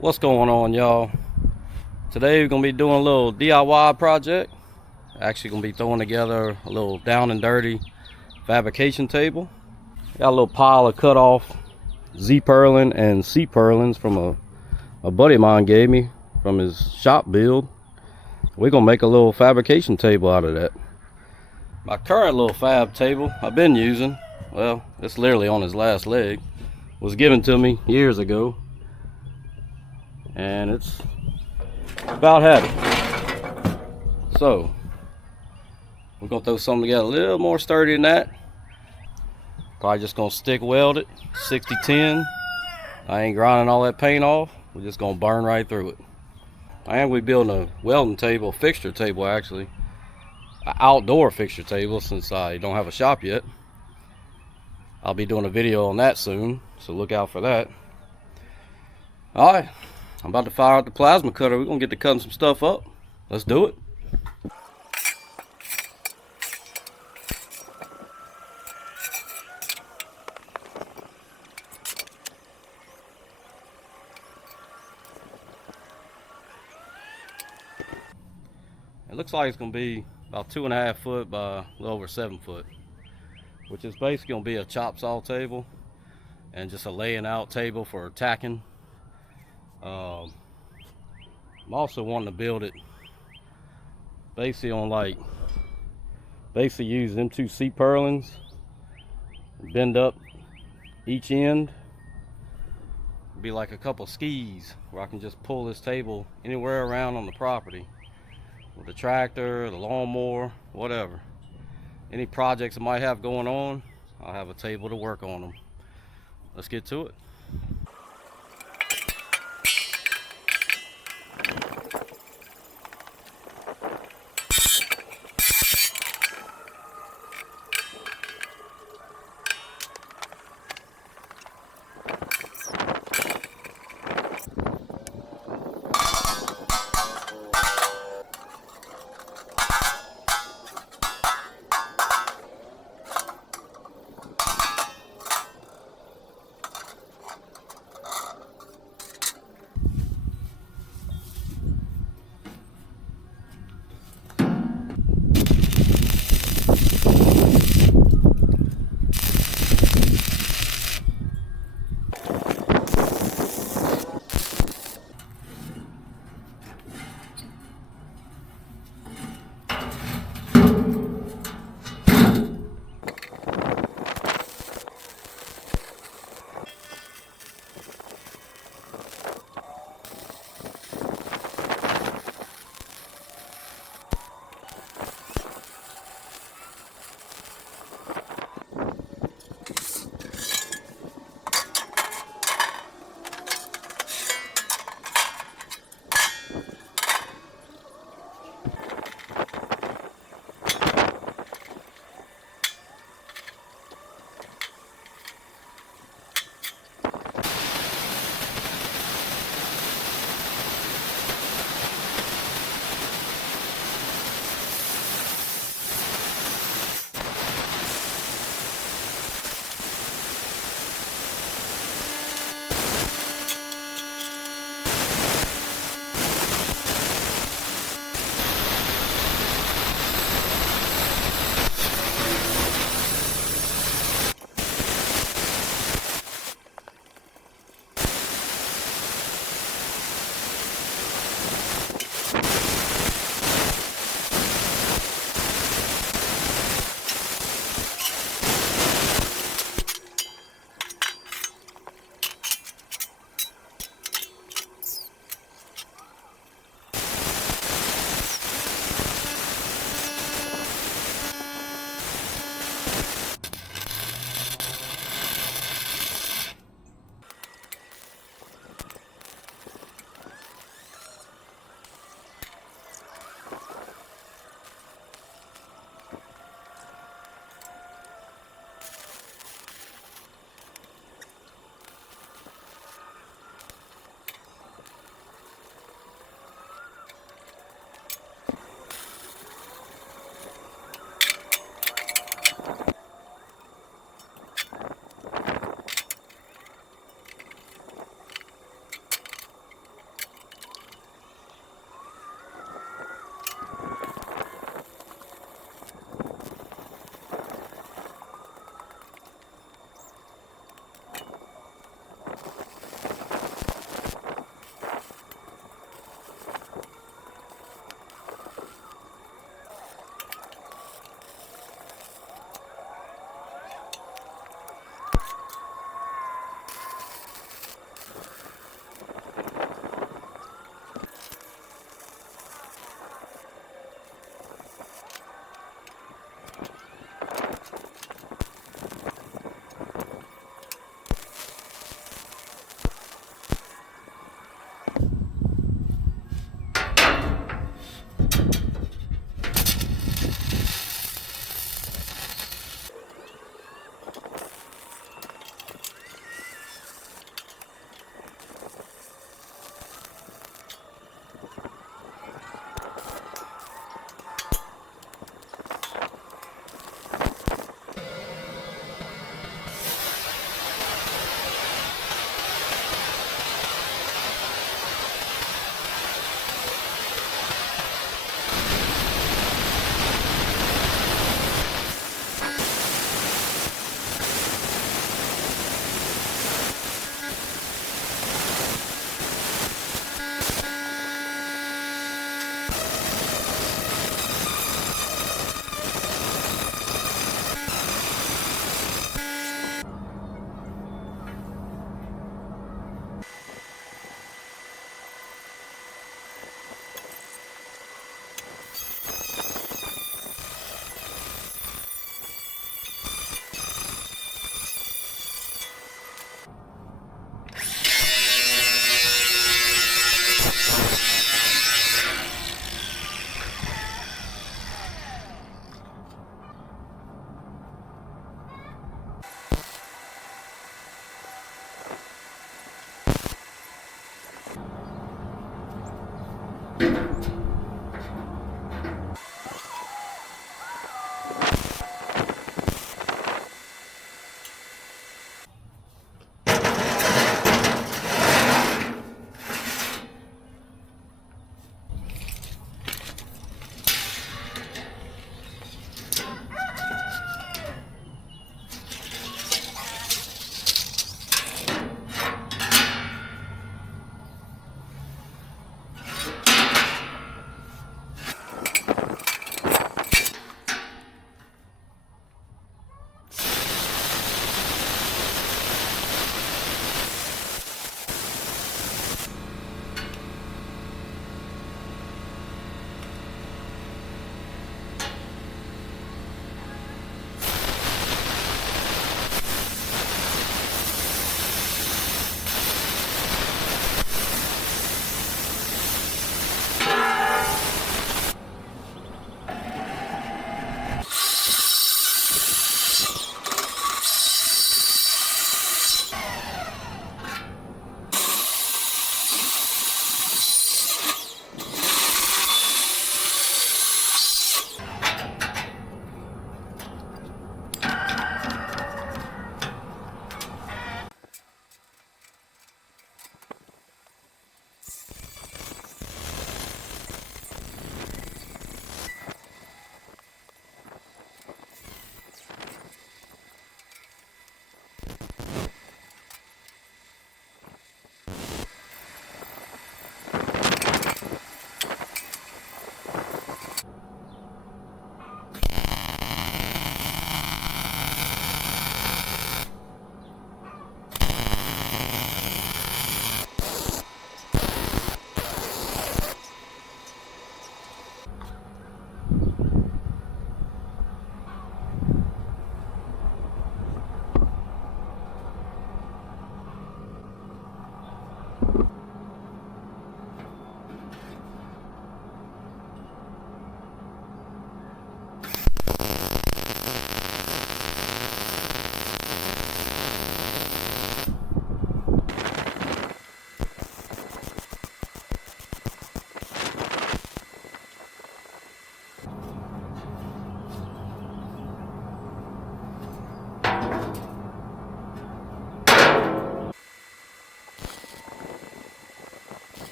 What's going on, y'all? Today we're gonna be doing a little DIY project. Actually gonna be throwing together a little down and dirty fabrication table. Got a little pile of cut off Z purlin and C purlins from a buddy of mine gave me from his shop build. We're gonna make a little fabrication table out of that. My current little fab table I've been using, well, it's literally on his last leg, was given to me years ago, and it's about had it. So we're gonna throw something together a little more sturdy than that. Probably just gonna stick weld it 60-10. I ain't grinding all that paint off. We're just gonna burn right through it. I am gonna be building a welding table, fixture table actually, an outdoor fixture table, since I don't have a shop yet. I'll be doing a video on that soon, so look out for that. Alright, I'm about to fire out the plasma cutter. We're gonna get to cutting some stuff up. Let's do it. It looks like it's gonna be about 2.5 foot by a little over 7 foot, which is basically gonna be a chop saw table and just a laying out table for tacking. I'm also wanting to build it basically on use them two C purlins, bend up each end, be like a couple skis where I can just pull this table anywhere around on the property with the tractor, the lawnmower, whatever. Any projects I might have going on, I'll have a table to work on them. Let's get to it.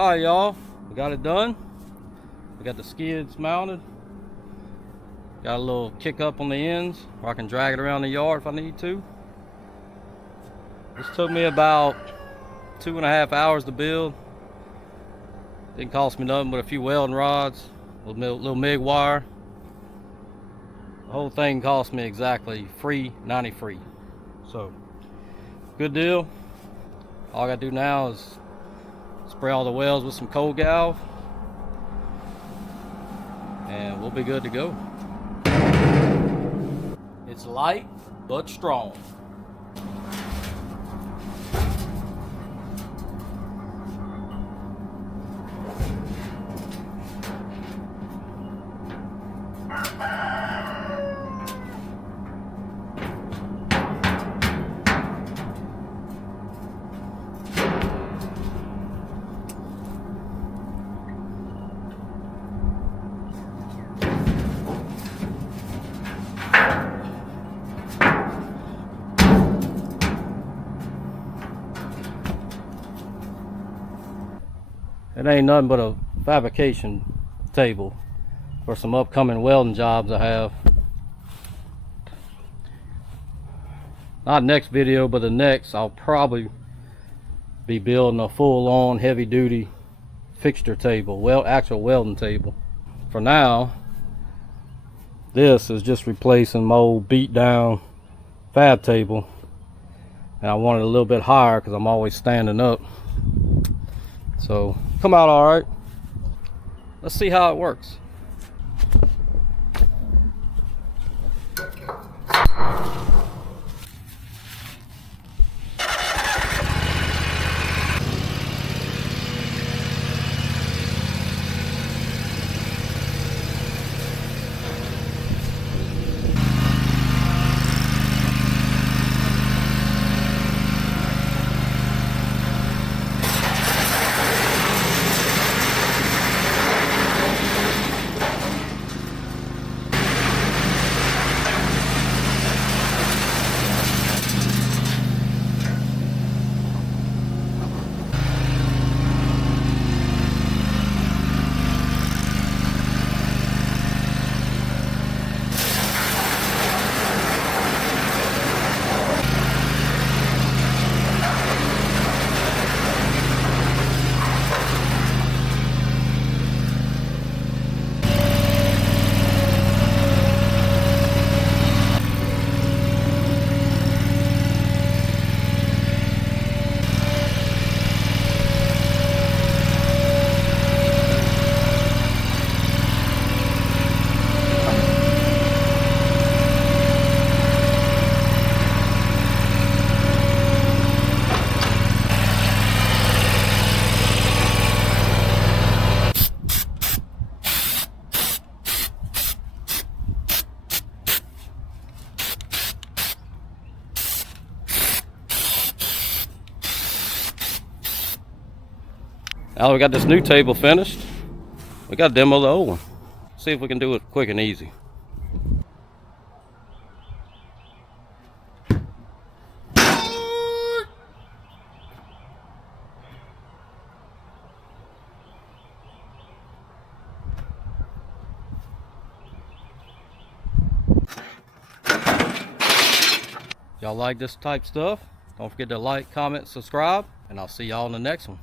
Alright, y'all, we got it done. We got the skids mounted. Got a little kick up on the ends where I can drag it around the yard if I need to. This took me about 2.5 hours to build. Didn't cost me nothing but a few welding rods, a little MIG wire. The whole thing cost me exactly $3.90 free. So, good deal. All I gotta do now is spray all the welds with some cold galv, and we'll be good to go. It's light but strong. It ain't nothing but a fabrication table for some upcoming welding jobs I have. Not next video, but the next, I'll probably be building a full-on heavy-duty fixture table, actual welding table. For now, this is just replacing my old beat-down fab table, and I want it a little bit higher because I'm always standing up. So, come out all right. Let's see how it works. Now we got this new table finished. We got to demo the old one. See if we can do it quick and easy. Y'all like this type stuff? Don't forget to like, comment, subscribe, and I'll see y'all in the next one.